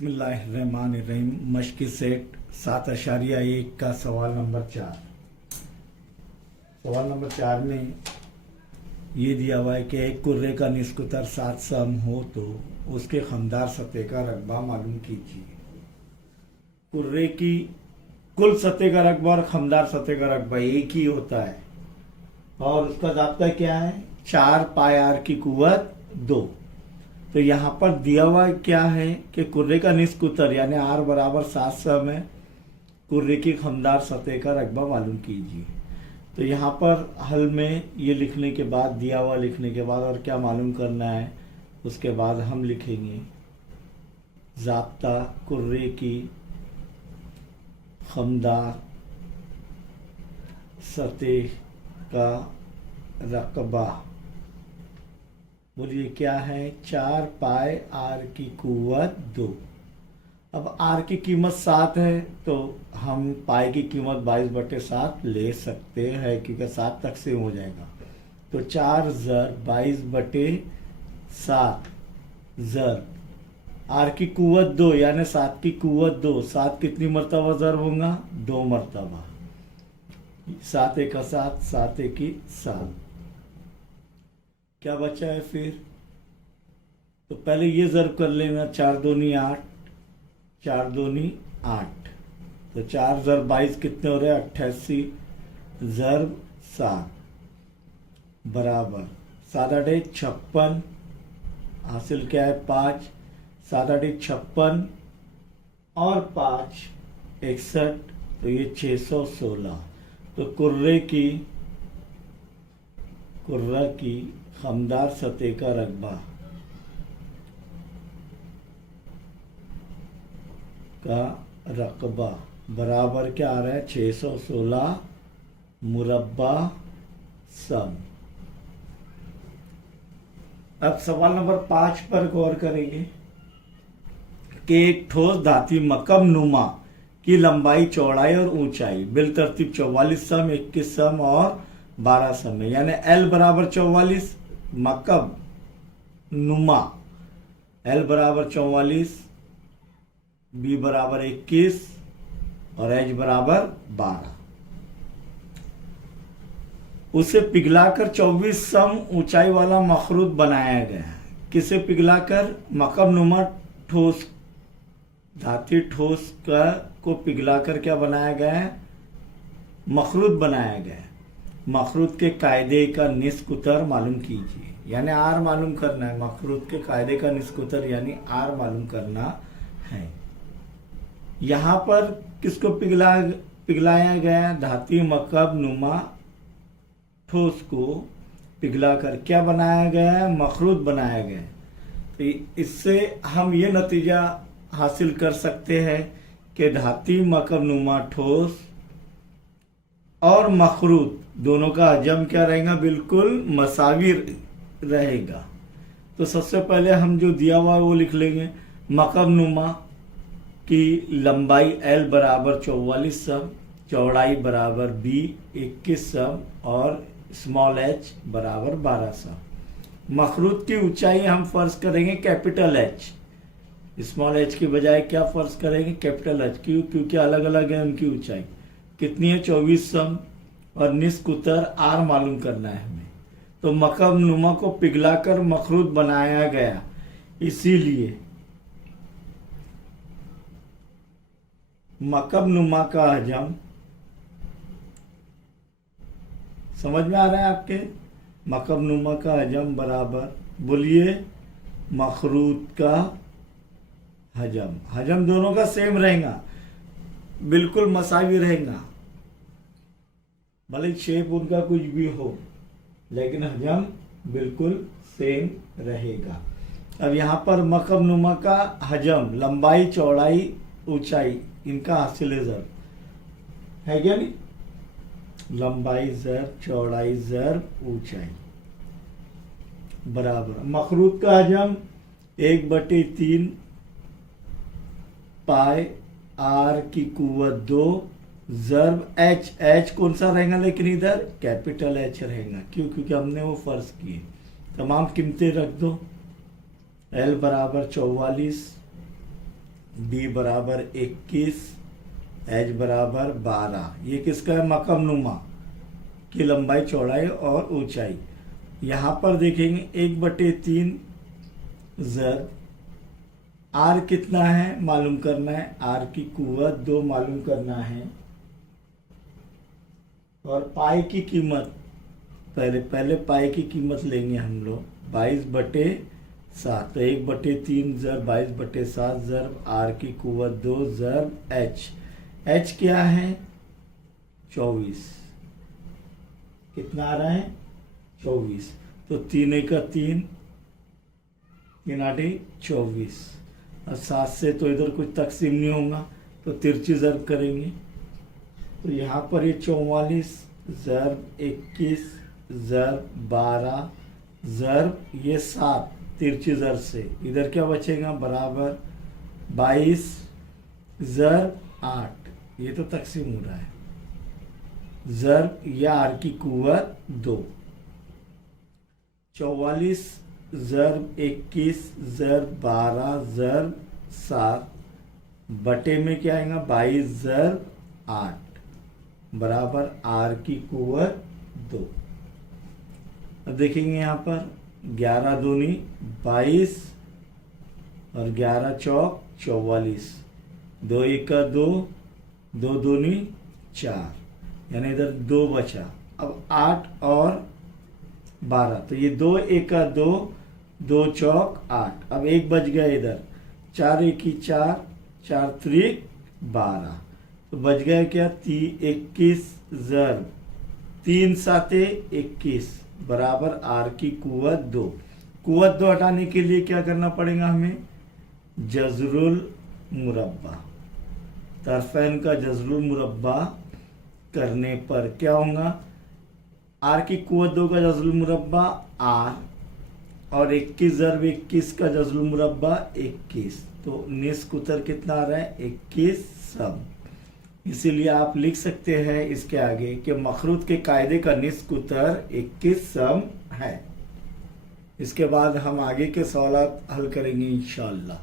बिस्मिल्लाहिर्रहमानिर्रहीम। मश्क सेट 7.1 का सवाल नंबर 4। सवाल नंबर 4 में ये दिया हुआ है कि एक कुर्रे का निस्कुतर 7 सम हो तो उसके खमदार सतह का रकबा मालूम कीजिए। कुर्रे की कुल सतह का रकबा और खमदार सतह का रकबा एक ही होता है और उसका ज़ाब्ता क्या है? 4 पाई आर की कुव्वत 2। तो यहाँ पर दिया हुआ क्या है कि कुर्रे का निस्कुतर यानी आर बराबर 7 सम है, कुर्रे की खमदार सतह का रकबा मालूम कीजिए। तो यहाँ पर हल में ये लिखने के बाद, दिया हुआ लिखने के बाद और क्या मालूम करना है उसके बाद हम लिखेंगे ज़ाब्ता कुर्रे की खमदार सतह का रकबा। बोलिए क्या है? 4 पाई आर की कुव्वत 2। अब आर की कीमत 7 है तो हम पाई की कीमत 22/7 ले सकते हैं क्योंकि 7 तक से हो जाएगा। तो 4 ज़र 22/7 ज़र आर की कुव्वत 2 यानी 7 की कुव्वत 2। 7 कितनी मरतबा ज़र होगा? 2 मरतबा। 7 एक 7, 7 एक 7। क्या बचा है फिर? तो पहले ये ज़र्ब कर लेना। 4 दूनी 8, 4 दूनी 8। तो 4 ज़र 22 कितने हो रहे हैं? 88 ज़र्ब 7 बराबर 7 8 56। हासिल क्या है? 5। 7 8 56 और 5 61। तो ये 616। तो कुर्रा की खमदार सतह का रकबा बराबर क्या आ रहा है? 616 मुरब्बा सम। अब सवाल नंबर 5 पर गौर करेंगे कि एक ठोस धाती मकम नुमा की लंबाई, चौड़ाई और ऊंचाई बिल तरतीब 44 सम, 21 सम और 12 सम है। यानी एल बराबर 44, मकब नुमा एल बराबर 44, बी बराबर 21 और एच बराबर 12। उसे पिघलाकर 24 सम ऊंचाई वाला मखरूत बनाया गया है। किसे पिघलाकर? मकब नुमा ठोस धाती ठोस को पिघलाकर क्या बनाया गया है? मखरूत बनाया गया है। मखरूत के कायदे का निस्कुतर मालूम कीजिए। यानी आर मालूम करना है। मखरूत के कायदे का निस्कुतर यानी आर मालूम करना है। यहाँ पर किसको पिघलाया गया? धाती मकब नुमा ठोस को पिघलाकर क्या बनाया गया है? मखरूत बनाया गया है। तो इससे हम ये नतीजा हासिल कर सकते हैं कि धाती मकब नुमा ठोस और मखरूत दोनों का हजम क्या रहेगा? बिल्कुल मसावी रहेगा। तो सबसे पहले हम जो दिया हुआ है वो लिख लेंगे। मकब नुमा की लंबाई L बराबर 44 सम, चौड़ाई बराबर B 21 सम और स्मॉल h बराबर 12 सम। मखरूत की ऊंचाई हम फर्ज करेंगे कैपिटल H। स्मॉल h की बजाय क्या फर्ज करेंगे? Capital H। क्यों? क्योंकि अलग अलग है उनकी ऊंचाई। कितनी है? 24 सम और निस्कुतर आर मालूम करना है हमें। तो मकब नुमा को पिघलाकर मखरूत बनाया गया, इसीलिए मकब नुमा का हजम समझ में आ रहा है आपके? मकब नुमा का हजम बराबर, बोलिए, मखरूत का हजम। हजम दोनों का सेम रहेगा, बिल्कुल मसावी रहेगा। भले शेप उनका कुछ भी हो लेकिन हजम बिल्कुल सेम रहेगा। अब यहाँ पर मकब नुमा का हजम, लंबाई, चौड़ाई, ऊंचाई, इनका हासिल ज़र है क्या नहीं? लंबाई ज़र, चौड़ाई ज़र, ऊंचाई बराबर मखरूत का हजम 1/3 पाई आर की कुव्वत 2 ज़र्ब एच। एच कौन सा रहेगा? लेकिन इधर कैपिटल एच रहेगा। क्यों? क्योंकि हमने वो फर्ज किए। तमाम कीमतें रख दो। एल बराबर 44, बी बराबर 21, एच बराबर 12। ये किसका है? मकम नुमा की लंबाई, चौड़ाई और ऊंचाई। यहाँ पर देखेंगे 1/3 ज़र आर कितना है मालूम करना है, आर की कुव्वत 2 मालूम करना है, और पाई की कीमत पहले पाई की कीमत लेंगे हम लोग 22/7। तो 1/3 ज़र 22/7 ज़र आर की कुव्वत 2 ज़र एच क्या है? 24। कितना आ रहा है? 24। तो 3 × 3 3 8 24। और 7 से तो इधर कुछ तकसीम नहीं होगा, तो तिरछी ज़र्ब करेंगे। तो यहाँ पर ये 44 ज़र्ब 21 ज़र्ब 12 ज़र्ब ये 7 तिरछी ज़र्ब से इधर क्या बचेगा? बराबर 22 ज़र्ब 8। ये तो तकसीम हो रहा है। ज़र्ब या आर की कुव्वत 2। 44 ज़र्ब 21 ज़र्ब 12 ज़र्ब 7 बटे में क्या आएगा? 22 ज़र्ब 8 बराबर आर की कुव्वत 2। अब देखेंगे यहाँ पर 11 दूनी 22 और 11 चौक 44, 2 1 2, 2 दूनी 4, यानी इधर 2 बचा। अब 8 और 12, तो ये 2 1 2, 2 चौक 8। अब 1 बच गया इधर, 4 1 4, 4 3 12। तो बच गया क्या? 21 ज़र्ब 3 7 21 बराबर आर की कुव्वत 2। कुव्वत 2 हटाने के लिए क्या करना पड़ेगा हमें? जज़रुल मुरब्बा, तरफ़ैन का जज़रुल मुरब्बा करने पर क्या होगा? आर की कुव्वत 2 का जज़रुल मुरब्बा आर, और 21 ज़र्ब 21 का जज़रुल मुरब्बा 21। तो निस्क उत्तर कितना आ रहा है? 21 सम। इसीलिए आप लिख सकते हैं इसके आगे कि मखरूत के कायदे का निस्क उत्तर 21 सम है। इसके बाद हम आगे के सवाल हल करेंगे इंशाअल्लाह।